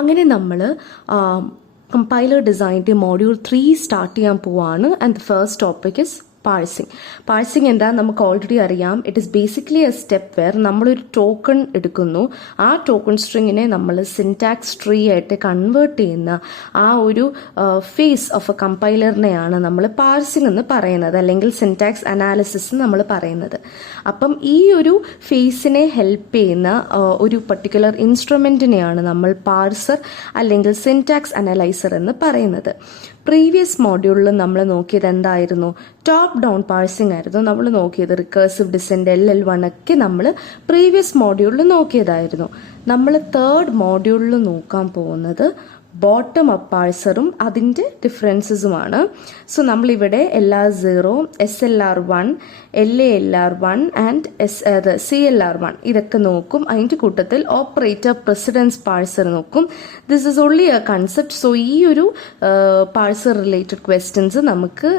അങ്ങനെ നമ്മൾ compiler ഡിസൈനിൻ്റെ module 3 start ചെയ്യാൻ പോവാണ്. And the first topic is parsing. Parsing എന്താ നമുക്ക് ഓൾറെഡി അറിയാം. It is basically a step where നമ്മളൊരു ടോക്കൺ എടുക്കുന്നു. ആ ടോക്കൺ സ്ട്രിങ്ങിനെ നമ്മൾ സിൻടാക്സ് ട്രീ ആയിട്ട് കൺവേർട്ട് ചെയ്യുന്ന ആ ഒരു ഫേസ് ഓഫ് എ കമ്പൈലറിനെയാണ് നമ്മൾ പാഴ്സിങ് എന്ന് പറയുന്നത്, അല്ലെങ്കിൽ സിൻടാക്സ് അനാലിസിസ് നമ്മൾ പറയുന്നത്. അപ്പം ഈ ഒരു ഫേസിനെ ഹെൽപ്പ് ചെയ്യുന്ന ഒരു പർട്ടിക്കുലർ ഇൻസ്ട്രുമെന്റിനെയാണ് നമ്മൾ പാഴ്സർ അല്ലെങ്കിൽ സിൻടാക്സ് അനലൈസർ എന്ന് പറയുന്നത്. പ്രീവിയസ് മോഡ്യൂളിൽ നമ്മൾ നോക്കിയത് എന്തായിരുന്നു? ടോപ്പ് ഡൗൺ പാഴ്സിംഗ് ആയിരുന്നു നമ്മൾ നോക്കിയത്. റിക്കേഴ്സീവ് ഡിസെൻഡ് LL1 ഒക്കെ നമ്മൾ പ്രീവിയസ് മോഡ്യൂളിൽ നോക്കിയതായിരുന്നു. നമ്മൾ തേർഡ് മോഡ്യൂളിൽ നോക്കാൻ പോകുന്നത് ബോട്ടം അപ്പ് പാഴ്സറും അതിൻ്റെ ഡിഫറൻസസുമാണ്. സോ നമ്മളിവിടെ LR0, SLR1, LALR1 and CLR1 ഇതൊക്കെ നോക്കും. അതിൻ്റെ കൂട്ടത്തിൽ ഓപ്പറേറ്റർ പ്രസിഡൻസ് പാഴ്സർ നോക്കും. This is only a concept. So ഈ ഒരു പാഴ്സർ റിലേറ്റഡ് ക്വസ്റ്റ്യൻസ് നമുക്ക്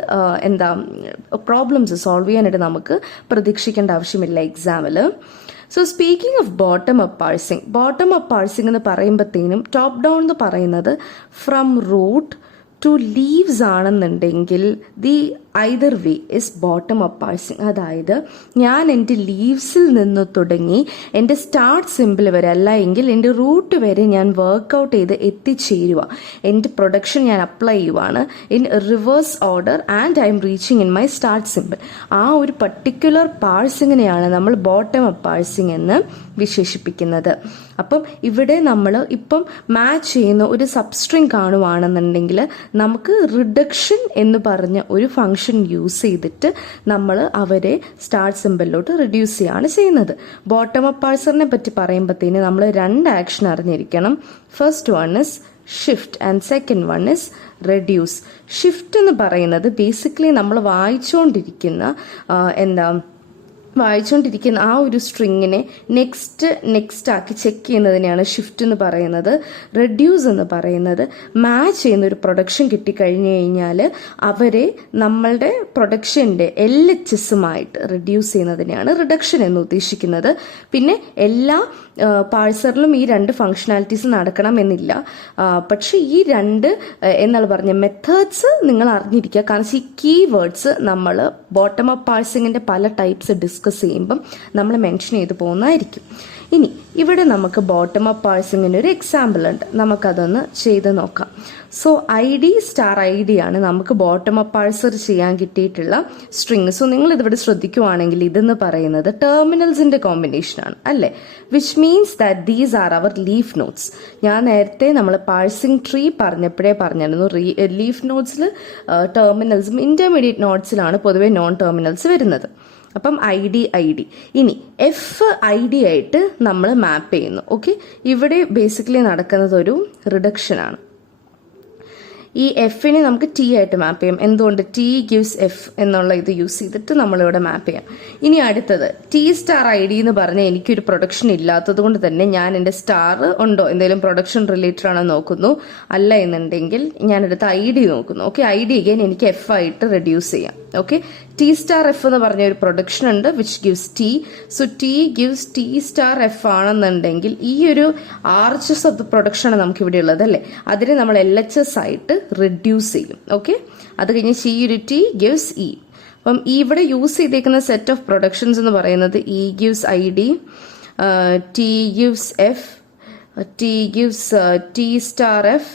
പ്രോബ്ലംസ് സോൾവ് ചെയ്യാനായിട്ട് നമുക്ക് പ്രതീക്ഷിക്കേണ്ട ആവശ്യമില്ല എക്സാമിൽ. So speaking of bottom up parsing എന്ന് പറയുമ്പോഴത്തേനും ടോപ്പ് ഡൗൺ എന്ന് പറയുന്നത് ഫ്രം റൂട്ട് ടു ലീവ്സ് ആണെന്നുണ്ടെങ്കിൽ the either way is bottom up parsing. അതായത് ഞാൻ എൻ്റെ ലീവ്സിൽ നിന്ന് തുടങ്ങി എൻ്റെ സ്റ്റാർട്ട് സിമ്പിൾ വരെ, അല്ല എങ്കിൽ എൻ്റെ റൂട്ട് വരെ ഞാൻ വർക്ക്ഔട്ട് ചെയ്ത് എത്തിച്ചേരുക. എൻ്റെ പ്രൊഡക്ഷൻ ഞാൻ അപ്ലൈ ചെയ്യുവാണ് in reverse order and I M reaching in my start simple. ആ ഒരു പർട്ടിക്കുലർ പാഴ്സിങ്ങിനെയാണ് നമ്മൾ ബോട്ടം അപ്പ് പാഴ്സിംഗ് എന്ന് വിശേഷിപ്പിക്കുന്നത്. അപ്പം ഇവിടെ നമ്മൾ ഇപ്പം മാച്ച് ചെയ്യുന്ന ഒരു സബ്സ്ട്രിങ് കാണുവാണെന്നുണ്ടെങ്കിൽ നമുക്ക് റിഡക്ഷൻ എന്ന് പറഞ്ഞ ഒരു ഫംഗ്ഷൻ യൂസ് ചെയ്തിട്ട് നമ്മൾ അവരെ സ്റ്റാർട്ട് സിമ്പിളിലോട്ട് റിഡ്യൂസ് ചെയ്യാണ് ചെയ്യുന്നത്. ബോട്ടം അപ്പ് പാഴ്സറിനെ പറ്റി പറയുമ്പോഴത്തേന് നമ്മൾ 2 ആക്ഷൻ അറിഞ്ഞിരിക്കണം. First one is shift and second one is reduce. Shift എന്ന് പറയുന്നത് ബേസിക്കലി നമ്മൾ വായിച്ചുകൊണ്ടിരിക്കുന്ന ആ ഒരു സ്ട്രിങ്ങിനെ നെക്സ്റ്റ് ആക്കി ചെക്ക് ചെയ്യുന്നതിനെയാണ് ഷിഫ്റ്റ് എന്ന് പറയുന്നത്. റെഡ്യൂസ് എന്ന് പറയുന്നത് മാച്ച് ചെയ്യുന്ന ഒരു കിട്ടിക്കഴിഞ്ഞു കഴിഞ്ഞാൽ അവരെ നമ്മളുടെ പ്രൊഡക്ഷൻ്റെ LHSമായിട്ട് റെഡ്യൂസ് ചെയ്യുന്നതിനെയാണ് റിഡക്ഷൻ എന്ന് ഉദ്ദേശിക്കുന്നത്. പിന്നെ എല്ലാ പാഴ്സറിലും ഈ 2 ഫങ്ഷനാലിറ്റീസ് നടക്കണം എന്നില്ല. പക്ഷെ ഈ 2 എന്നാൽ പറഞ്ഞ മെത്തേഡ്സ് നിങ്ങൾ അറിഞ്ഞിരിക്കുക. കാരണം ഈ കീവേഡ്സ് നമ്മൾ ബോട്ടം അപ്പ് പാഴ്സിങ്ങിൻ്റെ പല ടൈപ്സ് ഡിസ്കസ് ചെയ്യുമ്പം നമ്മൾ മെൻഷൻ ചെയ്ത് പോകുന്നതായിരിക്കും. ഇനി ഇവിടെ നമുക്ക് ബോട്ടം അപ്പ് പാഴ്സിങ്ങിന് ഒരു എക്സാമ്പിൾ ഉണ്ട്. നമുക്കതൊന്ന് ചെയ്ത് നോക്കാം. സോ ID*ID ആണ് നമുക്ക് ബോട്ടം അപ്പ് പാഴ്സർ ചെയ്യാൻ കിട്ടിയിട്ടുള്ള സ്ട്രിങ്. സോ നിങ്ങൾ ഇതിവിടെ ശ്രദ്ധിക്കുവാണെങ്കിൽ ഇതെന്ന് പറയുന്നത് ടെർമിനൽസിന്റെ കോമ്പിനേഷൻ ആണ്, അല്ലേ? Which means that these are our leaf nodes. ഞാൻ നേരത്തെ നമ്മൾ പാഴ്സിംഗ് ട്രീ പറഞ്ഞപ്പോഴേ പറഞ്ഞിരുന്നു, ലീഫ് നോട്ട്സിൽ ടെർമിനൽസും ഇന്റർമീഡിയറ്റ് നോട്ട്സിലാണ് പൊതുവെ നോൺ ടെർമിനൽസ് വരുന്നത്. അപ്പം ID. ഇനി FID ആയിട്ട് നമ്മൾ മാപ്പ് ചെയ്യുന്നു. ഓക്കെ, ഇവിടെ ബേസിക്കലി നടക്കുന്നത് ഒരു റിഡക്ഷൻ ആണ്. ഈ Fനെ നമുക്ക് T ആയിട്ട് മാപ്പ് ചെയ്യാം. എന്തുകൊണ്ട്? T ഗിവ്സ് F എന്നുള്ള ഇത് യൂസ് ചെയ്തിട്ട് നമ്മളിവിടെ മാപ്പ് ചെയ്യാം. ഇനി അടുത്തത് T*ID എന്ന് പറഞ്ഞാൽ എനിക്കൊരു പ്രൊഡക്ഷൻ ഇല്ലാത്തത് കൊണ്ട് തന്നെ ഞാൻ എൻ്റെ സ്റ്റാർ ഉണ്ടോ, എന്തെങ്കിലും പ്രൊഡക്ഷൻ റിലേറ്റഡ് ആണോ നോക്കുന്നു. അല്ല എന്നുണ്ടെങ്കിൽ ഞാൻ എടുത്ത് ID നോക്കുന്നു. ഓക്കെ, ID അഗൈൻ എനിക്ക് F ആയിട്ട് റെഡ്യൂസ് ചെയ്യാം. ഓക്കെ, T*F എന്ന് പറഞ്ഞ ഒരു പ്രൊഡക്ഷൻ ഉണ്ട് which gives T. So T gives T*F ആണെന്നുണ്ടെങ്കിൽ ഈ ഒരു ആർച്ചസ് ഓഫ് ദ പ്രൊഡക്ഷൻ ആണ് നമുക്ക് ഇവിടെ ഉള്ളത്, അല്ലേ? അതിനെ നമ്മൾ LHS ആയിട്ട് റിഡ്യൂസ് ചെയ്യും. ഓക്കെ, അത് കഴിഞ്ഞ് ഈ ഒരു T ഗിവ്സ് E. അപ്പം ഇവിടെ യൂസ് ചെയ്തേക്കുന്ന സെറ്റ് ഓഫ് പ്രൊഡക്ഷൻസ് എന്ന് പറയുന്നത് E gives ID, T gives F, T gives T*F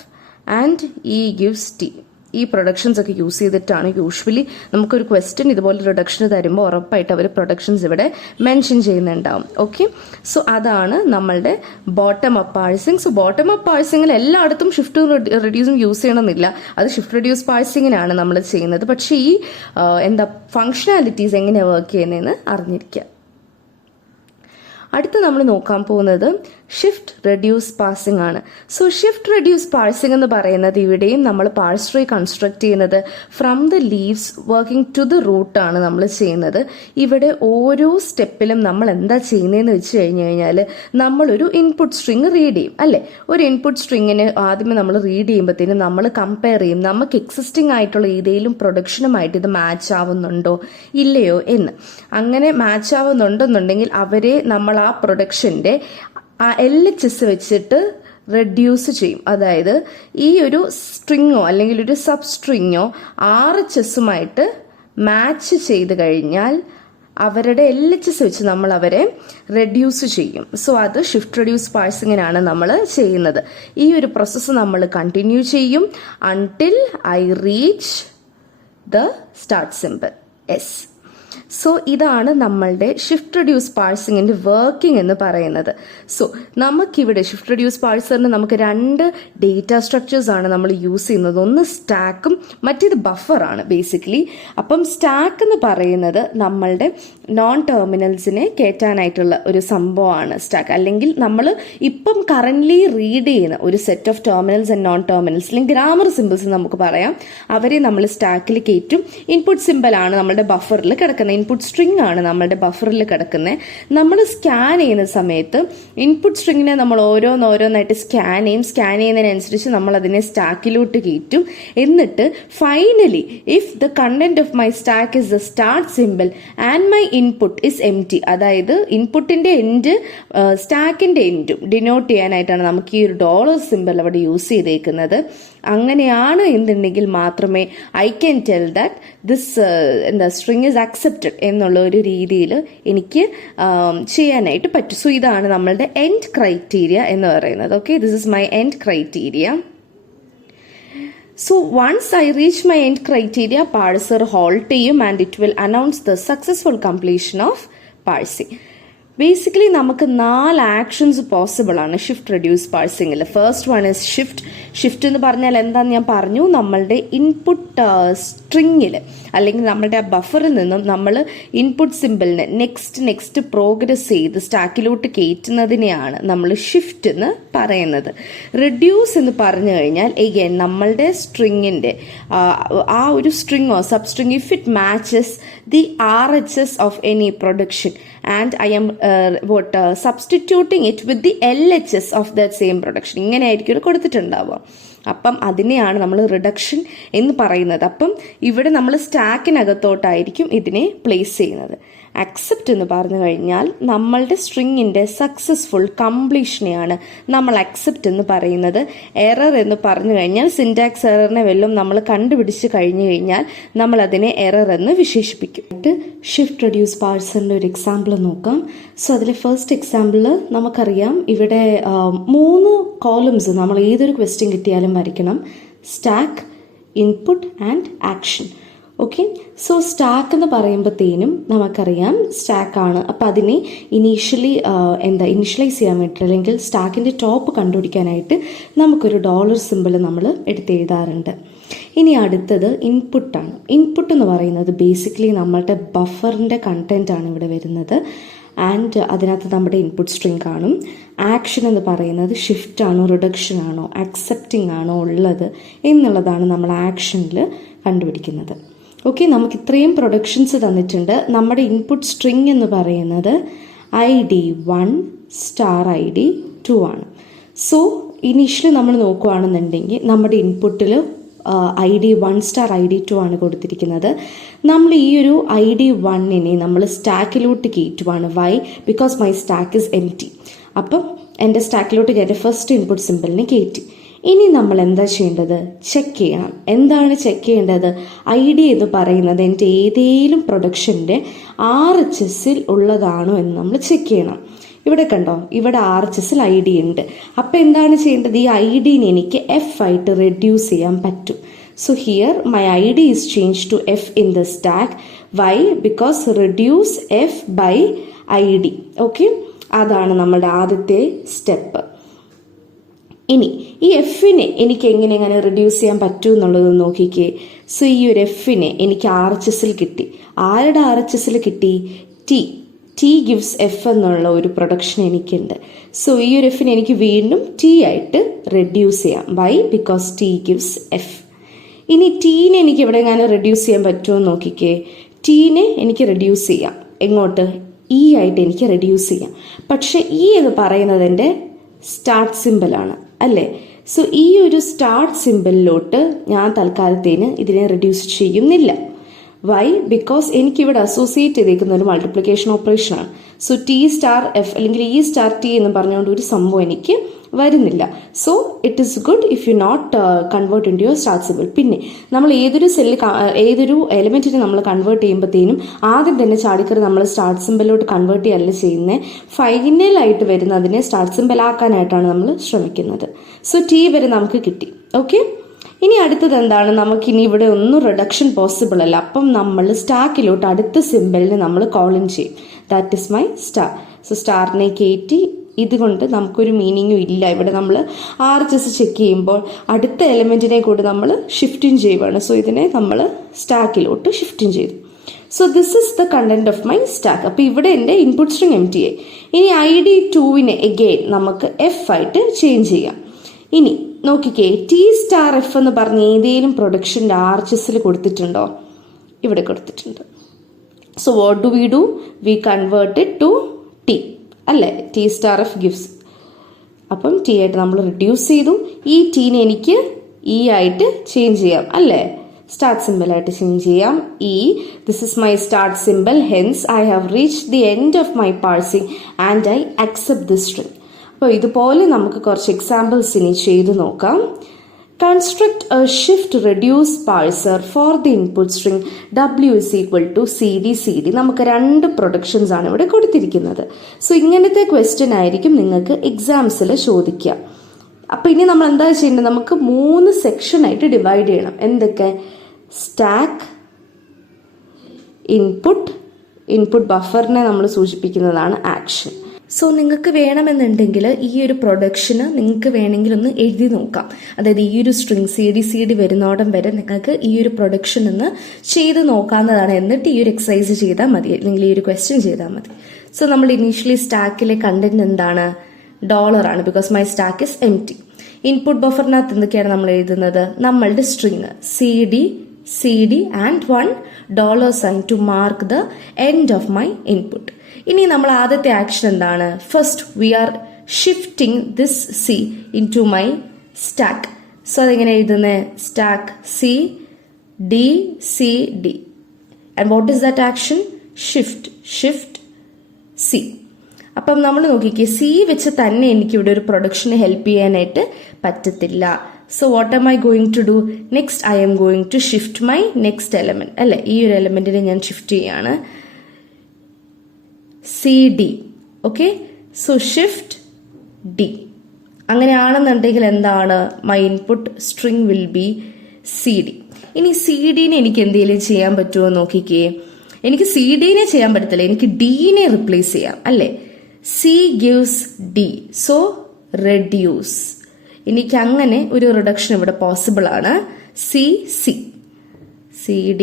and E gives T. ഈ പ്രൊഡക്ഷൻസ് ഒക്കെ യൂസ് ചെയ്തിട്ടാണ് യൂഷ്വലി നമുക്കൊരു ക്വസ്റ്റ്യൻ ഇതുപോലെ റിഡക്ഷൻ തരുമ്പോൾ ഉറപ്പായിട്ട് അവർ പ്രൊഡക്ഷൻസ് ഇവിടെ മെൻഷൻ ചെയ്യുന്നുണ്ടാവും. ഓക്കെ, സോ അതാണ് നമ്മളുടെ bottom up parsing. So bottom up പാഴ്സിംഗിൽ എല്ലായിടത്തും ഷിഫ്റ്റും റെഡ്യൂസും യൂസ് ചെയ്യണമെന്നില്ല. അത് ഷിഫ്റ്റ് റെഡ്യൂസ് പാഴ്സിങ്ങിനാണ് നമ്മൾ ചെയ്യുന്നത്. പക്ഷേ ഈ ഫങ്ഷനാലിറ്റീസ് എങ്ങനെയാണ് വർക്ക് ചെയ്യുന്നതെന്ന് അറിഞ്ഞിരിക്കുക. അടുത്ത് നമ്മൾ നോക്കാൻ പോകുന്നത് ഷിഫ്റ്റ് റെഡ്യൂസ് പാഴ്സിംഗ് ആണ്. സോ ഷിഫ്റ്റ് റെഡ്യൂസ് പാഴ്സിംഗ് എന്ന് പറയുന്നത് ഇവിടെയും നമ്മൾ പാഴ്സ് ട്രീ കൺസ്ട്രക്ട് ചെയ്യുന്നത് from the leaves working to the root ആണ് നമ്മൾ ചെയ്യുന്നത്. ഇവിടെ ഓരോ സ്റ്റെപ്പിലും നമ്മൾ എന്താ ചെയ്യുന്നതെന്ന് വെച്ച് കഴിഞ്ഞാൽ നമ്മളൊരു ഇൻപുട്ട് സ്ട്രിങ് റീഡ് ചെയ്യും, അല്ലേ? ഒരു ഇൻപുട്ട് സ്ട്രിങ്ങിന് ആദ്യമേ നമ്മൾ റീഡ് ചെയ്യുമ്പോഴത്തേനും നമ്മൾ കമ്പയർ ചെയ്യും നമുക്ക് എക്സിസ്റ്റിംഗ് ആയിട്ടുള്ള ഏതെങ്കിലും പ്രൊഡക്ഷനുമായിട്ട് ഇത് മാച്ച് ആവുന്നുണ്ടോ ഇല്ലയോ എന്ന്. അങ്ങനെ മാച്ച് ആവുന്നുണ്ടെന്നുണ്ടെങ്കിൽ അവരെ നമ്മൾ ആ പ്രൊഡക്ഷന്റെ LHS വെച്ചിട്ട് റെഡ്യൂസ് ചെയ്യും. അതായത് ഈ ഒരു സ്ട്രിങ്ങോ അല്ലെങ്കിൽ ഒരു സബ് സ്ട്രിങ്ങോ RHSുമായിട്ട് മാച്ച് ചെയ്ത് കഴിഞ്ഞാൽ അവരുടെ LHS വെച്ച് നമ്മൾ അവരെ റെഡ്യൂസ് ചെയ്യും. സോ അത് ഷിഫ്റ്റ് റെഡ്യൂസ് പാഴ്സിങ്ങിനാണ് നമ്മൾ ചെയ്യുന്നത്. ഈ ഒരു പ്രോസസ്സ് നമ്മൾ കണ്ടിന്യൂ ചെയ്യും until I reach the start simple S. So ഇതാണ് നമ്മളുടെ ഷിഫ്റ്റ് റെഡ്യൂസ് പാഴ്സിങ്ങിന്റെ വർക്കിംഗ് എന്ന് പറയുന്നത്. സോ നമുക്കിവിടെ ഷിഫ്റ്റ് റെഡ്യൂസ് പാഴ്സറിന് നമുക്ക് 2 ഡേറ്റ സ്ട്രക്ചേഴ്സ് ആണ് നമ്മൾ യൂസ് ചെയ്യുന്നത്. ഒന്ന് സ്റ്റാക്കും മറ്റേത് ബഫറാണ് ബേസിക്കലി. അപ്പം സ്റ്റാക്ക് എന്ന് പറയുന്നത് നമ്മളുടെ നോൺ ടെർമിനൽസിനെ കയറ്റാനായിട്ടുള്ള ഒരു സംഭവമാണ് സ്റ്റാക്ക്. അല്ലെങ്കിൽ നമ്മൾ ഇപ്പം കറന്റ്ലി റീഡ് ചെയ്യുന്ന ഒരു set of terminals and non terminals അല്ലെങ്കിൽ ഗ്രാമർ സിമ്പിൾസ് നമുക്ക് പറയാം, അവരെ നമ്മൾ സ്റ്റാക്കിൽ കയറ്റും. ഇൻപുട്ട് സിമ്പിൾ ആണ് നമ്മുടെ ബഫറിൽ കിടക്കുന്നത്, ഇൻപുട്ട് സ്ട്രിങ് ആണ് നമ്മുടെ ബഫറിൽ കിടക്കുന്നത്. നമ്മൾ സ്കാൻ ചെയ്യുന്ന സമയത്ത് ഇൻപുട്ട് സ്ട്രിങ്ങിനെ നമ്മൾ ഓരോന്നായിട്ട് സ്കാൻ ചെയ്യുന്നതിനനുസരിച്ച് നമ്മൾ അതിനെ സ്റ്റാക്കിലോട്ട് കയറ്റും. എന്നിട്ട് finally if the content of my stack is the start simple and my input is empty, അതായത് ഇൻപുട്ടിന്റെ എൻഡ് സ്റ്റാക്കിന്റെ എൻഡും ഡിനോട്ട് ചെയ്യാനായിട്ടാണ് നമുക്ക് ഈ ഒരു ഡോളർ സിമ്പിൾ അവിടെ യൂസ് ചെയ്തേക്കുന്നത്. അങ്ങനെയാണ് എന്നുണ്ടെങ്കിൽ മാത്രമേ I can tell that this string is accepted എന്നുള്ള ഒരു രീതിയിൽ എനിക്ക് ചെയ്യാനായിട്ട് പറ്റും. സോ ഇതാണ് നമ്മളുടെ എൻഡ് ക്രൈറ്റീരിയ എന്ന് പറയുന്നത്. Okay, this is my end criteria. So once I reach my end criteria, parser halt ചെയ്യും and it will announce the successful completion of parsing. Basically നമുക്ക് 4 ആക്ഷൻസ് പോസിബിൾ ആണ് ഷിഫ്റ്റ് റെഡ്യൂസ് പാഴ്സിങ്ങിൽ. First one is shift എന്ന് പറഞ്ഞാൽ എന്താണെന്ന് ഞാൻ പറഞ്ഞു. നമ്മളുടെ ഇൻപുട്ട് സ്ട്രിങ്ങിൽ അല്ലെങ്കിൽ നമ്മളുടെ ആ ബഫറിൽ നിന്നും നമ്മൾ ഇൻപുട്ട് സിമ്പിളിന് നെക്സ്റ്റ് പ്രോഗ്രസ് ചെയ്ത് സ്റ്റാക്കിലോട്ട് കയറ്റുന്നതിനെയാണ് നമ്മൾ ഷിഫ്റ്റ് എന്ന് പറയുന്നത്. റെഡ്യൂസ് എന്ന് പറഞ്ഞു കഴിഞ്ഞാൽ എഗെയിൻ നമ്മളുടെ സ്ട്രിങ്ങിൻ്റെ ആ ഒരു സ്ട്രിങ്ങോ sub string if it matches the RHS of any production and I am substituting it with the LHS of that same production. ഇങ്ങനെ ആയിരിക്കും കൊടുത്തിട്ടുണ്ടാവുക. അപ്പം അതിനെയാണ് നമ്മൾ റിഡക്ഷൻ എന്ന് പറയുന്നത്. അപ്പം ഇവിടെ നമ്മൾ സ്റ്റാക്കിനകത്തോട്ടായിരിക്കും ഇതിനെ പ്ലേസ് ചെയ്യുന്നത്. അക്സെപ്റ്റ് എന്ന് പറഞ്ഞു കഴിഞ്ഞാൽ നമ്മളുടെ സ്ട്രിങ്ങിൻ്റെ സക്സസ്ഫുൾ കംപ്ലീഷനെയാണ് നമ്മൾ അക്സെപ്റ്റ് എന്ന് പറയുന്നത്. എറർ എന്ന് പറഞ്ഞു കഴിഞ്ഞാൽ സിൻടാക്സ് എററിനെ വല്ലതും നമ്മൾ കണ്ടുപിടിച്ച് കഴിഞ്ഞു കഴിഞ്ഞാൽ നമ്മൾ അതിനെ എറർ എന്ന് വിശേഷിപ്പിക്കും. ഷിഫ്റ്റ് റെഡ്യൂസ് പാഴ്സറിൻ്റെ ഒരു എക്സാമ്പിൾ നോക്കാം. സോ അതിലെ ഫസ്റ്റ് എക്സാമ്പിൾ നമുക്കറിയാം, ഇവിടെ 3 കോളംസ് നമ്മൾ ഏതൊരു ക്വസ്റ്റ്യൻ കിട്ടിയാലും വരയ്ക്കണം. Stack, input and action. Okay, so stack എന്ന് പറയുമ്പോഴത്തേനും നമുക്കറിയാം സ്റ്റാക്കാണ്. അപ്പം അതിനെ ഇനീഷ്യലൈസ് ചെയ്യാൻ വേണ്ടിയിട്ട് അല്ലെങ്കിൽ സ്റ്റാക്കിൻ്റെ ടോപ്പ് കണ്ടുപിടിക്കാനായിട്ട് നമുക്കൊരു ഡോളർ സിമ്പിൾ നമ്മൾ എടുത്തെഴുതാറുണ്ട്. ഇനി അടുത്തത് ഇൻപുട്ടാണ്. ഇൻപുട്ട് എന്ന് പറയുന്നത് ബേസിക്കലി നമ്മളുടെ ബഫറിൻ്റെ കണ്ടന്റ് ആണ് ഇവിടെ വരുന്നത്. ആൻഡ് അതിനകത്ത് നമ്മുടെ ഇൻപുട്ട് സ്ട്രിങ് കാണും. ആക്ഷൻ എന്ന് പറയുന്നത് ഷിഫ്റ്റ് ആണോ റിഡക്ഷൻ ആണോ അക്സെപ്റ്റിംഗ് ആണോ ഉള്ളത് എന്നുള്ളതാണ് നമ്മൾ ആക്ഷനിൽ കണ്ടുപിടിക്കുന്നത്. ഓക്കെ, നമുക്ക് ഇത്രയും പ്രൊഡക്ഷൻസ് തന്നിട്ടുണ്ട്. നമ്മുടെ ഇൻപുട്ട് സ്ട്രിങ് എന്ന് പറയുന്നത് ID1 *ID2 ആണ്. സോ ഇനീഷ്യലി നമ്മൾ നോക്കുകയാണെന്നുണ്ടെങ്കിൽ നമ്മുടെ ഇൻപുട്ടിൽ ID1 *ID2 ആണ് കൊടുത്തിരിക്കുന്നത്. നമ്മൾ ഈ ഒരു ID1നെ നമ്മൾ സ്റ്റാക്കിലോട്ട് കയറ്റുവാണ്. Why? Because my stack is empty. അപ്പം എൻ്റെ സ്റ്റാക്കിലോട്ട് കയറ്റി ഫസ്റ്റ് ഇൻപുട്ട് സിമ്പിളിനെ കയറ്റി. ഇനി നമ്മൾ എന്താ ചെയ്യേണ്ടത്? ചെക്ക് ചെയ്യണം. എന്താണ് ചെക്ക് ചെയ്യേണ്ടത്? ID എന്ന് പറയുന്നത് എൻ്റെ ഏതെങ്കിലും പ്രൊഡക്ഷൻ്റെ RHSൽ ഉള്ളതാണോ എന്ന് നമ്മൾ ചെക്ക് ചെയ്യണം. ഇവിടെ കണ്ടോ, ഇവിടെ RHSൽ ID ഉണ്ട്. അപ്പം എന്താണ് ചെയ്യേണ്ടത്? ഈ ID-നെ എനിക്ക് F ആയിട്ട് റെഡ്യൂസ് ചെയ്യാൻ പറ്റും. So here my ID is changed to F in the stack. Why? Because reduce F by ID. Okay, അതാണ് നമ്മുടെ ആദ്യത്തെ സ്റ്റെപ്പ്. ഇനി ഈ എഫിനെ എനിക്ക് എങ്ങനെ റിഡ്യൂസ് ചെയ്യാൻ പറ്റും എന്നുള്ളത് നോക്കിക്കേ. സോ ഈ ഒരു എഫിനെ എനിക്ക് RHSൽ കിട്ടി. ആരുടെ RHSൽ കിട്ടി? ടി ഗിവ്സ് എഫ് എന്നുള്ള ഒരു പ്രൊഡക്ഷൻ എനിക്കുണ്ട്. സോ ഈ ഒരു എഫിനെ എനിക്ക് വീണ്ടും T ആയിട്ട് റെഡ്യൂസ് ചെയ്യാം. Why? Because T gives F. ഇനി ടീനെ എനിക്ക് ഇവിടെ എങ്ങനെ റെഡ്യൂസ് ചെയ്യാൻ പറ്റുമോ നോക്കിക്കേ. ടീനെ എനിക്ക് റെഡ്യൂസ് ചെയ്യാം. എങ്ങോട്ട്? E ആയിട്ട് എനിക്ക് റെഡ്യൂസ് ചെയ്യാം. പക്ഷെ E എന്ന് പറയുന്നത് എൻ്റെ സ്റ്റാർട്ട് സിമ്പിളാണ് അല്ലേ? സോ ഈ ഒരു സ്റ്റാർട്ട് സിമ്പിളിലോട്ട് ഞാൻ തൽക്കാലത്തേന് ഇതിനെ റെഡ്യൂസ് ചെയ്യുന്നില്ല. വൈ? ബിക്കോസ് എനിക്കിവിടെ അസോസിയേറ്റ് ചെയ്തേക്കുന്ന ഒരു മൾട്ടിപ്ലിക്കേഷൻ ഓപ്പറേഷനാണ്. സോ T*F അല്ലെങ്കിൽ E*T എന്ന് പറഞ്ഞുകൊണ്ട് ഒരു സംഭവം എനിക്ക് വരുന്നില്ല. So it is good if you not convert into your start symbol. പിന്നെ നമ്മൾ ഏതൊരു എലിമെന്റിനെ നമ്മൾ കൺവേർട്ട് ചെയ്യുമ്പോഴത്തേനും ആദ്യം തന്നെ ചാടിക്കറി നമ്മൾ സ്റ്റാർട്ട് സിമ്പിളിലോട്ട് കൺവേർട്ട് ചെയ്യല്ല ചെയ്യുന്നത്. ഫൈനലായിട്ട് വരുന്നതിനെ സ്റ്റാർട്ട് സിമ്പിൾ ആക്കാനായിട്ടാണ് നമ്മൾ ശ്രമിക്കുന്നത്. സോ ടി വരെ നമുക്ക് കിട്ടി. ഓക്കെ, ഇനി അടുത്തത് എന്താണ്? നമുക്കിനി ഇവിടെ ഒന്നും റിഡക്ഷൻ പോസിബിൾ അല്ല. അപ്പം നമ്മൾ സ്റ്റാക്കിലോട്ട് അടുത്ത സിമ്പിളിനെ നമ്മൾ കോൾ ഇൻ ചെയ്യും. That is my star. So സ്റ്റാറിനെ കയറ്റി, ഇതുകൊണ്ട് നമുക്കൊരു മീനിങ്ങും ഇല്ല. ഇവിടെ നമ്മൾ RHS ചെക്ക് ചെയ്യുമ്പോൾ അടുത്ത എലിമെന്റിനെ കൂടി നമ്മൾ ഷിഫ്റ്റിൻ ചെയ്യുവാണ്. സോ ഇതിനെ നമ്മൾ സ്റ്റാക്കിലോട്ട് ഷിഫ്റ്റിൻ ചെയ്തു. So this is the content of my stack. അപ്പോൾ ഇവിടെ എൻ്റെ ഇൻപുട്ട് സ്ട്രിങ് empty ആയി. ഇനി ID2നെ എഗെയിൻ നമുക്ക് F ആയിട്ട് ചേഞ്ച് ചെയ്യാം. ഇനി നോക്കിക്കേ, T*F എന്ന് പറഞ്ഞ് ഏതെങ്കിലും പ്രൊഡക്ഷൻ്റെ RHSൽ കൊടുത്തിട്ടുണ്ടോ? ഇവിടെ കൊടുത്തിട്ടുണ്ട്. So what do? We convert it to T അല്ലേ? T*F gives. അപ്പം T ആയിട്ട് നമ്മൾ റിഡ്യൂസ് ചെയ്തു. ഈ ടീനെ എനിക്ക് E ആയിട്ട് ചേഞ്ച് ചെയ്യാം അല്ലേ? സ്റ്റാർട്ട് സിമ്പിൾ ആയിട്ട് ചേഞ്ച് ചെയ്യാം. This is my start simple, hence I have reached the end of my parsing and I accept this string. അപ്പോൾ ഇതുപോലെ നമുക്ക് കുറച്ച് എക്സാമ്പിൾസ് ഇനി ചെയ്ത് നോക്കാം. Construct a shift reduce parser for the input string W is equal to CD. നമുക്ക് 2 productions ആണ് ഇവിടെ കൊടുത്തിരിക്കുന്നത്. സോ ഇങ്ങനത്തെ ക്വസ്റ്റ്യൻ ആയിരിക്കും നിങ്ങൾക്ക് എക്സാംസിൽ ചോദിക്കുക. അപ്പോൾ ഇനി നമ്മൾ എന്താ ചെയ്യേണ്ടത്? നമുക്ക് 3 സെക്ഷനായിട്ട് ഡിവൈഡ് ചെയ്യണം. എന്തൊക്കെ? സ്റ്റാക്ക്, ഇൻപുട്ട് ബഫറിനെ നമ്മൾ സൂചിപ്പിക്കുന്നതാണ് ആക്ഷൻ. സോ നിങ്ങൾക്ക് വേണമെന്നുണ്ടെങ്കിൽ ഈ ഒരു പ്രൊഡക്ഷന് നിങ്ങൾക്ക് വേണമെങ്കിൽ ഒന്ന് എഴുതി നോക്കാം. അതായത് ഈ ഒരു സ്ട്രിങ് CD വരുന്നോടം വരെ നിങ്ങൾക്ക് ഈ ഒരു പ്രൊഡക്ഷൻ ഒന്ന് ചെയ്ത് നോക്കാവുന്നതാണ്. എന്നിട്ട് ഈ ഒരു എക്സസൈസ് ചെയ്താൽ മതി, അല്ലെങ്കിൽ ഈ ഒരു ക്വസ്റ്റ്യൻ ചെയ്താൽ മതി. സോ നമ്മൾ ഇനീഷ്യലി സ്റ്റാക്കിലെ കണ്ടന്റ് എന്താണ്? $ആണ്. Because my stack is empty. Input ബഫറിനകത്ത് എന്തൊക്കെയാണ് നമ്മൾ എഴുതുന്നത്? നമ്മളുടെ string CD and $sign to mark the end of my input. ഇനി നമ്മൾ ആദ്യത്തെ ആക്ഷൻ എന്താണ്? First we are shifting this C into my stack. So അതെങ്ങനെ എഴുതുന്നത്? Stack CD. And what is that action? Shift C. അപ്പം നമ്മൾ നോക്കിക്കേ, C വെച്ച് തന്നെ എനിക്കിവിടെ ഒരു പ്രൊഡക്ഷന് ഹെൽപ്പ് ചെയ്യാനായിട്ട് പറ്റത്തില്ല. So what am I going to do? Next I am going to shift my next element അല്ലെ? ഈ ഒരു എലമെന്റിനെ ഞാൻ ഷിഫ്റ്റ് ചെയ്യാണ്. CD. Okay, so shift D. അങ്ങനെയാണെന്നുണ്ടെങ്കിൽ എന്താണ്? My input string will be CD. ഇനി CDനെ എനിക്ക് എന്തെങ്കിലും ചെയ്യാൻ പറ്റുമോ നോക്കിക്കേ. എനിക്ക് CDനെ ചെയ്യാൻ പറ്റത്തില്ല, എനിക്ക് Dനെ റിപ്ലേസ് ചെയ്യാം അല്ലേ? C gives D. So reduce. എനിക്ക് അങ്ങനെ ഒരു റിഡക്ഷൻ ഇവിടെ പോസിബിൾ ആണ്. CD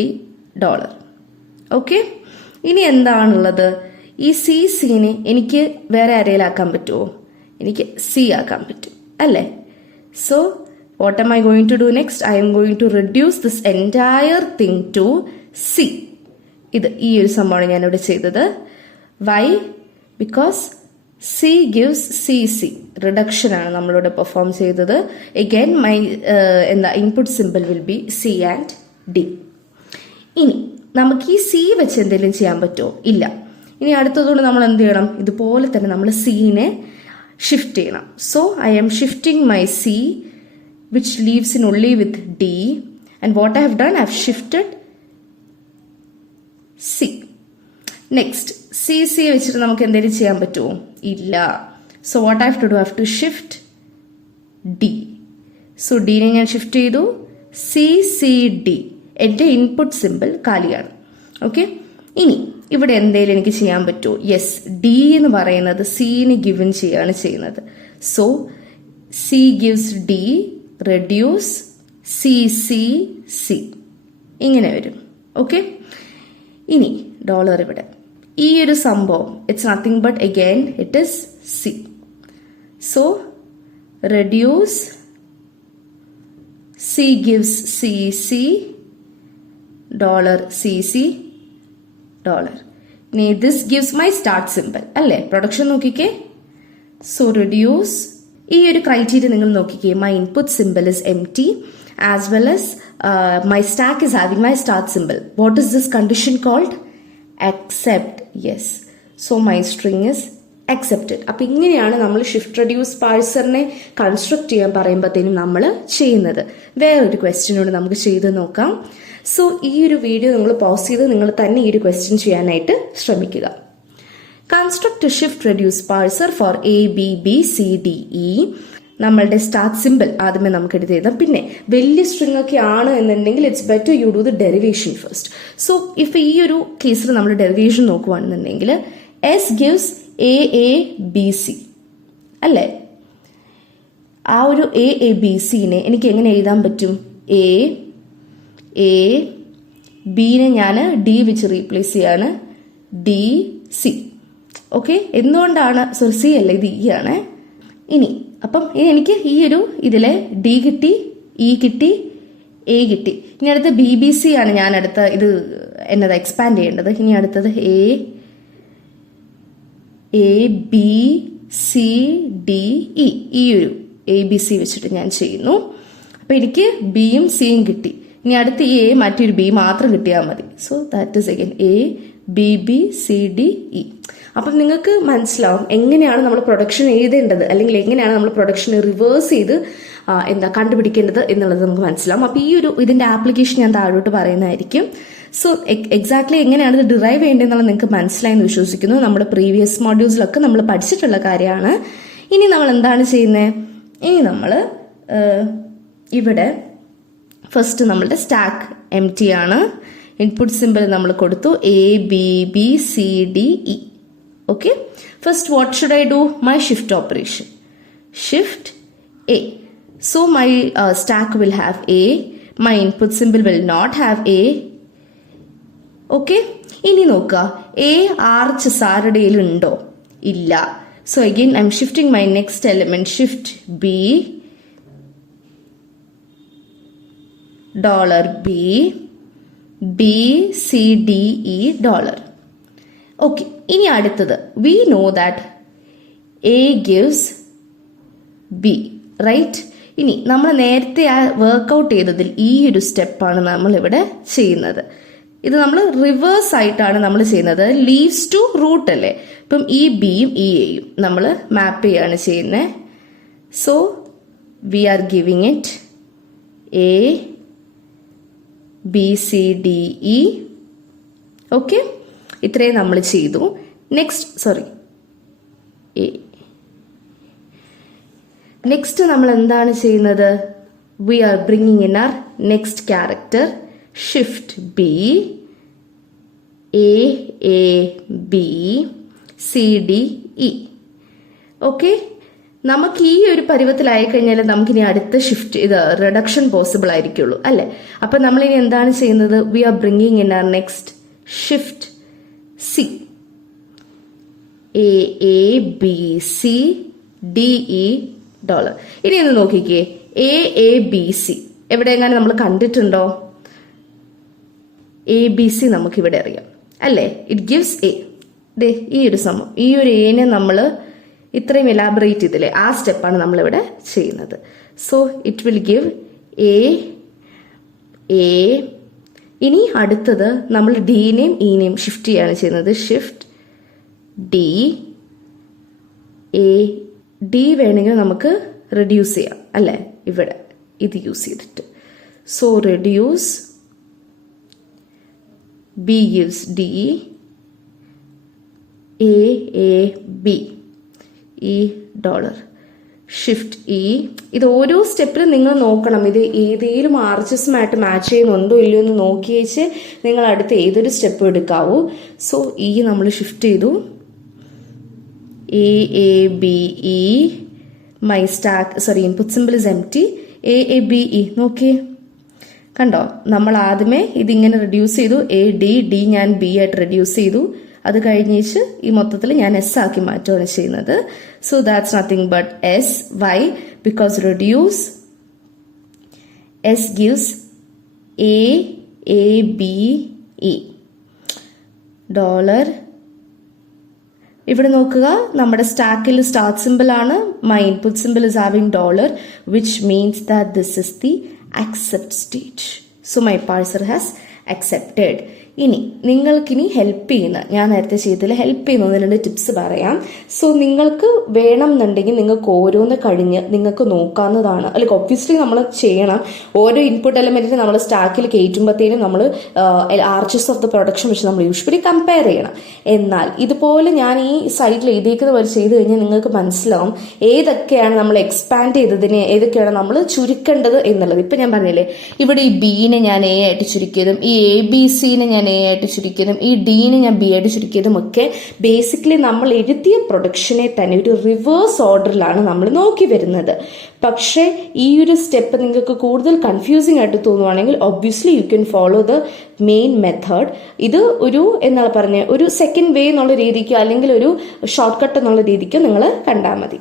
$. ഓക്കെ, ഇനി എന്താണുള്ളത്? ഈ CCനെ എനിക്ക് വേറെ ആരെയിലാക്കാൻ പറ്റുമോ? എനിക്ക് C ആക്കാൻ പറ്റും അല്ലേ? So what am I going to do next? I am going to reduce this entire thing to C. ഈ ഒരു സംഭവമാണ് ഞാനിവിടെ ചെയ്തത്. Why? Because C gives CC. Reduction ആണ് നമ്മളിവിടെ പെർഫോം ചെയ്തത്. Again my input symbol will be C and D. ഇനി നമുക്ക് ഈ C വെച്ച് എന്തെങ്കിലും ചെയ്യാൻ പറ്റുമോ? ഇല്ല. ഇനി അടുത്തതുകൊണ്ട് നമ്മൾ എന്ത് ചെയ്യണം? ഇതുപോലെ തന്നെ നമ്മൾ Cനെ ഷിഫ്റ്റ് ചെയ്യണം. So I am shifting my C which leaves in only with D. And what I have done? I have shifted C. Next CC വെച്ചിട്ട് നമുക്ക് എന്തെങ്കിലും ചെയ്യാൻ പറ്റുമോ? ഇല്ല. So what I have to do? I have to shift D. So Dനെ ഞാൻ shift ചെയ്തു. CD. എൻ്റെ ഇൻപുട്ട് സിമ്പിൾ കാലിയാണ്. ഓക്കെ, ഇനി ഇവിടെ എന്തെങ്കിലും എനിക്ക് ചെയ്യാൻ പറ്റുമോ? യെസ്, D എന്ന് പറയുന്നത് Cന് ഗിവൻ ചെയ്യാണ് ചെയ്യുന്നത്. So C gives D, reduce C. ഇങ്ങനെ വരും. ഓക്കെ, ഇനി $. ഇവിടെ ഈ ഒരു സംഭവം it's nothing but again it is C. So reduce C gives CC $CC $. ഇനി this gives my start simple അല്ലേ? പ്രൊഡക്ഷൻ നോക്കിക്കേ. So reduce. ഈ ഒരു ക്രൈറ്റീരിയ നിങ്ങൾ നോക്കിക്കേ. My input symbol is empty as well as my stack is having my start symbol. What is this condition called? Accept. Yes. So my string is accepted. അപ്പം ഇങ്ങനെയാണ് നമ്മൾ shift reduce പാഴ്സറിനെ construct ചെയ്യാൻ പറയുമ്പോഴത്തേനും നമ്മൾ ചെയ്യുന്നത്. വേറൊരു ക്വസ്റ്റ്യനോട് നമുക്ക് ചെയ്ത് നോക്കാം. സോ ഈ ഒരു വീഡിയോ നിങ്ങൾ പോസ് ചെയ്ത് നിങ്ങൾ തന്നെ ഈ ഒരു ക്വസ്റ്റ്യൻ ചെയ്യാനായിട്ട് ശ്രമിക്കുക. Construct a shift reduce parser for A B B C D E. നമ്മളുടെ സ്റ്റാർട്ട് സിമ്പിൾ ആദ്യമേ നമുക്ക് എടുത്ത് എഴുതാം. പിന്നെ വലിയ സ്ട്രിങ് ഒക്കെ ആണ് എന്നുണ്ടെങ്കിൽ it's better you do the derivation first. So if ഈ ഒരു കേസിൽ നമ്മൾ ഡെറിവേഷൻ നോക്കുകയാണെന്നുണ്ടെങ്കിൽ S gives A A B C അല്ലേ. ആ ഒരു എ എ ബി സിനെ എനിക്ക് എങ്ങനെ എഴുതാൻ പറ്റും? എ എ ബിനെ ഞാൻ ഡി വെച്ച് റീപ്ലേസ് ചെയ്യാണ്, ഡി സി. ഓക്കെ, എന്തുകൊണ്ടാണ് സോറി സി അല്ല ഇത് ഇ ആണ്. ഇനി എനിക്ക് ഈ ഒരു ഇതിലെ ഡി കിട്ടി, ഇ കിട്ടി, എ കിട്ടി. ഇനി അടുത്ത ബി ബി സി ആണ് ഞാൻ അടുത്ത ഇത് എന്നതാ എക്സ്പാൻഡ് ചെയ്യേണ്ടത്. ഇനി അടുത്തത് A A B C D E. ഈ ഒരു എ ബി സി വെച്ചിട്ട് ഞാൻ ചെയ്യുന്നു. അപ്പൊ എനിക്ക് ബിയും സിയും കിട്ടി. ഇനി അടുത്ത് ഈ എ മറ്റൊരു ബി മാത്രം കിട്ടിയാൽ മതി. So that is again A B B C D E. അപ്പം നിങ്ങൾക്ക് മനസ്സിലാവും എങ്ങനെയാണ് നമ്മൾ പ്രൊഡക്ഷൻ എഴുതേണ്ടത്, അല്ലെങ്കിൽ എങ്ങനെയാണ് നമ്മൾ പ്രൊഡക്ഷനെ റിവേഴ്സ് ചെയ്ത് കണ്ടുപിടിക്കേണ്ടത് എന്നുള്ളത് നമുക്ക് മനസ്സിലാവും. അപ്പോൾ ഈ ഒരു ഇതിന്റെ ആപ്ലിക്കേഷൻ ഞാൻ താഴോട്ട് പറയുന്നതായിരിക്കും. സോ എക്സാക്ട്ലി എങ്ങനെയാണ് ഇത് ഡിറൈവ് ചെയ്യേണ്ടതെന്നുള്ളത് നിങ്ങൾക്ക് മനസ്സിലായെന്ന് വിശ്വസിക്കുന്നു. നമ്മുടെ പ്രീവിയസ് മോഡ്യൂൾസിലൊക്കെ നമ്മൾ പഠിച്ചിട്ടുള്ള കാര്യമാണ്. ഇനി നമ്മൾ എന്താണ് ചെയ്യുന്നത്? ഇനി നമ്മൾ ഇവിടെ ഫസ്റ്റ് നമ്മളുടെ സ്റ്റാക്ക് എം ടി ആണ്. ഇൻപുട്ട് സിമ്പിൾ നമ്മൾ കൊടുത്തു A B B C D E. Okay, first what should I do? My shift operation, shift A. So my stack will have A, my input symbol will not have A. Okay, ഇനി നോക്കുക A ആർച്ച് സാറുടെയിൽ ഉണ്ടോ? ഇല്ല. So again I am shifting my next element, shift B dollar B B C D E dollar. Okay, ഇനി അടുത്തത് V know that A gives B, right? ഇനി നമ്മൾ നേരത്തെ ആ വർക്ക്ഔട്ട് ചെയ്തതിൽ ഈ ഒരു സ്റ്റെപ്പാണ് നമ്മൾ ഇവിടെ ചെയ്യുന്നത്. ഇത് നമ്മൾ റിവേഴ്സ് ആയിട്ടാണ് നമ്മൾ ചെയ്യുന്നത്. ലീവ്സ് ടു റൂട്ട് അല്ലേ. ഇപ്പം ഈ ബിയും ഈ എയും നമ്മൾ മാപ്പ് ചെയ്യാണ് ചെയ്യുന്നത്. So we are giving it A B C D E. Okay, ഇത്രയും നമ്മൾ ചെയ്തു. നെക്സ്റ്റ് നമ്മൾ എന്താണ് ചെയ്യുന്നത്? We are bringing in our next character, shift B A A B C D E. Okay, നമുക്ക് ഈ ഒരു പരുവത്തിലായി കഴിഞ്ഞാൽ നമുക്കിനി അടുത്ത ഷിഫ്റ്റ് ഇത് റിഡക്ഷൻ പോസിബിൾ ആയിരിക്കുള്ളൂ അല്ലെ. അപ്പൊ നമ്മളിനി എന്താണ് ചെയ്യുന്നത്? We are bringing in our next shift C A A B C D E dollar. ഇനി ഒന്ന് നോക്കിക്കേ, എ എ ബി സി എവിടെയെങ്ങനെ നമ്മൾ കണ്ടിട്ടുണ്ടോ? എ ബി സി നമുക്കിവിടെ അറിയാം അല്ലേ. It gives A. ദേ ഈ ഒരു സമം, ഈ ഒരു എനെ നമ്മൾ ഇത്രയും എലാബറേറ്റ് ചെയ്തില്ലേ, ആ സ്റ്റെപ്പാണ് നമ്മളിവിടെ ചെയ്യുന്നത്. So it will give A A. ഇനി അടുത്തത് നമ്മൾ ഡിനെയും ഇനെയും ഷിഫ്റ്റ് ചെയ്യാണ് ചെയ്യുന്നത്, ഷിഫ്റ്റ് ഡി എ. ഡി വേണമെങ്കിൽ നമുക്ക് റെഡ്യൂസ് ചെയ്യാം അല്ലേ, ഇവിടെ ഇത് യൂസ് ചെയ്തിട്ട്. So reduce B gives D A A B E dollar, shift E. ഇത് ഓരോ സ്റ്റെപ്പിലും നിങ്ങൾ നോക്കണം, ഇത് ഏതെങ്കിലും ആർച്ചസുമായിട്ട് മാച്ച് ചെയ്യുന്നുണ്ടോ ഇല്ലയോ എന്ന് നോക്കിയേച്ച് നിങ്ങൾ അടുത്ത് ഏതൊരു സ്റ്റെപ്പ് എടുക്കാവൂ. സോ ഇ നമ്മൾ ഷിഫ്റ്റ് ചെയ്തു, A A B E. My stack input symbol is empty, A A B E. നോക്കിയേ, കണ്ടോ? നമ്മൾ ആദ്യമേ ഇതിങ്ങനെ റെഡ്യൂസ് ചെയ്തു, എ ഡി ഡി ഞാൻ ബി ആയിട്ട് റെഡ്യൂസ് ചെയ്തു. അത് കഴിഞ്ഞേച്ച് ഈ മൊത്തത്തിൽ ഞാൻ എസ് ആക്കി മാറ്റുകയാണ് ചെയ്യുന്നത്. So that's nothing but S. Why? Because reduce S gives A A B E dollar. ഇവിടെ നോക്കുക, നമ്മുടെ സ്റ്റാക്കിൽ സ്റ്റാർട്ട് സിമ്പിൾ ആണ്, my input symbol is having dollar, which means that this is the accept stage. So my parser has accepted. ഇനി നിങ്ങൾക്കിനി help ചെയ്യുന്ന, ഞാൻ നേരത്തെ ചെയ്തതിൽ ഹെൽപ്പ് ചെയ്യുന്ന 1-2 ടിപ്സ് പറയാം. സോ നിങ്ങൾക്ക് വേണം എന്നുണ്ടെങ്കിൽ നിങ്ങൾക്ക് ഓരോന്ന് കഴിഞ്ഞ് നിങ്ങൾക്ക് നോക്കാവുന്നതാണ്. അല്ലെങ്കിൽ ഒബ്വിയസ്ലി നമ്മൾ ചെയ്യണം. ഓരോ ഇൻപുട്ട് എലമെന്റിന് നമ്മൾ സ്റ്റാക്കിൽ കയറ്റുമ്പോഴത്തേനും നമ്മൾ ആർച്ചസ് ഓഫ് ദ പ്രൊഡക്ഷൻ വെച്ച് നമ്മൾ യൂഷ്വലി കമ്പയർ ചെയ്യണം. എന്നാൽ ഇതുപോലെ ഞാൻ ഈ സൈഡിൽ എഴുതിയേക്കുന്ന പോലെ ചെയ്ത് കഴിഞ്ഞാൽ നിങ്ങൾക്ക് മനസ്സിലാവും ഏതൊക്കെയാണ് നമ്മൾ എക്സ്പാൻഡ് ചെയ്തതിനെ, ഏതൊക്കെയാണ് നമ്മൾ ചുരുക്കേണ്ടത് എന്നുള്ളത്. ഇപ്പം ഞാൻ പറഞ്ഞില്ലേ, ഇവിടെ ഈ ബീനെ ഞാൻ എ ആയിട്ട് ചുരുക്കിയതും, ഈ ABC-നെ ഞാൻ എ ആയിട്ട് ചുരുക്കിയതും, ഈ ഡീനെ ഞാൻ ബി ആയിട്ട് ചുരുക്കിയതും ഒക്കെ ബേസിക്കലി നമ്മൾ എഴുതിയ പ്രൊഡക്ഷനെ തന്നെ ഒരു റിവേഴ്സ് ഓർഡറിലാണ് നമ്മൾ നോക്കി വരുന്നത്. പക്ഷേ ഈ ഒരു സ്റ്റെപ്പ് നിങ്ങൾക്ക് കൂടുതൽ കൺഫ്യൂസിംഗ് ആയിട്ട് തോന്നുവാണെങ്കിൽ obviously you can follow the main method. ഇത് ഒരു സെക്കൻഡ് വേ എന്നുള്ള രീതിക്കോ അല്ലെങ്കിൽ ഒരു ഷോർട്ട് കട്ട് എന്നുള്ള രീതിക്കോ നിങ്ങൾ കണ്ടാൽ മതി.